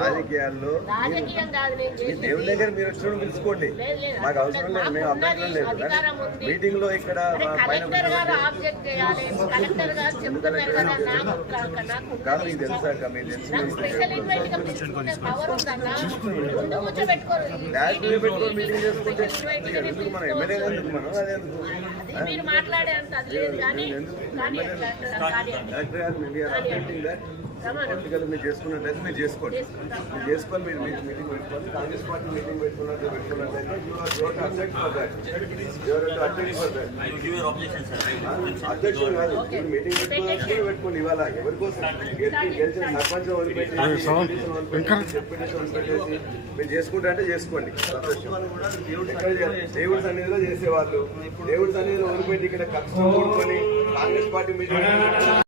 రాజకీయాల్లో. దేవుడి దగ్గర మీరు వచ్చిన పిలుచుకోండి. మాకు అవసరం లేదు మేము ఉన్నది, లేదు అధికారం ఉంది. మీటింగ్లో ఇక్కడ కదా. మీకు మీకు తెలిసి పెట్టుకొని మీటింగ్ చేసుకుంటే ఎందుకు మనం. ఎమ్మెల్యే ఎందుకు మనం? అది మాట్లాడే అంత గారు మేము పొలిటికల్ మీరు చేసుకున్నట్లయితే మీరు చేసుకోండి మీరు చేసుకొని మీరు మీరు మీటింగ్ పెట్టుకోండి కాంగ్రెస్ పార్టీ మీటింగ్ పెట్టుకున్నట్టు పెట్టుకున్నట్లయితే you are don't object for that object for that అధ్యక్షుడు కాదు మీరు మీటింగ్ పెట్టుకున్నట్టు పెట్టుకోండి ఇవాళ ఎవరి కోసం గెలిచిన సర్పంచ్ వదిలిపెట్టేసి మీరు చేసుకుంటా అంటే చేసుకోండి దేవుడి సన్నిధిలో చేసేవాళ్ళు దేవుడి సన్నిధిలో వదిలిపెట్టి ఇక్కడ కష్టం కూడుకొని కాంగ్రెస్ పార్టీ మీటింగ్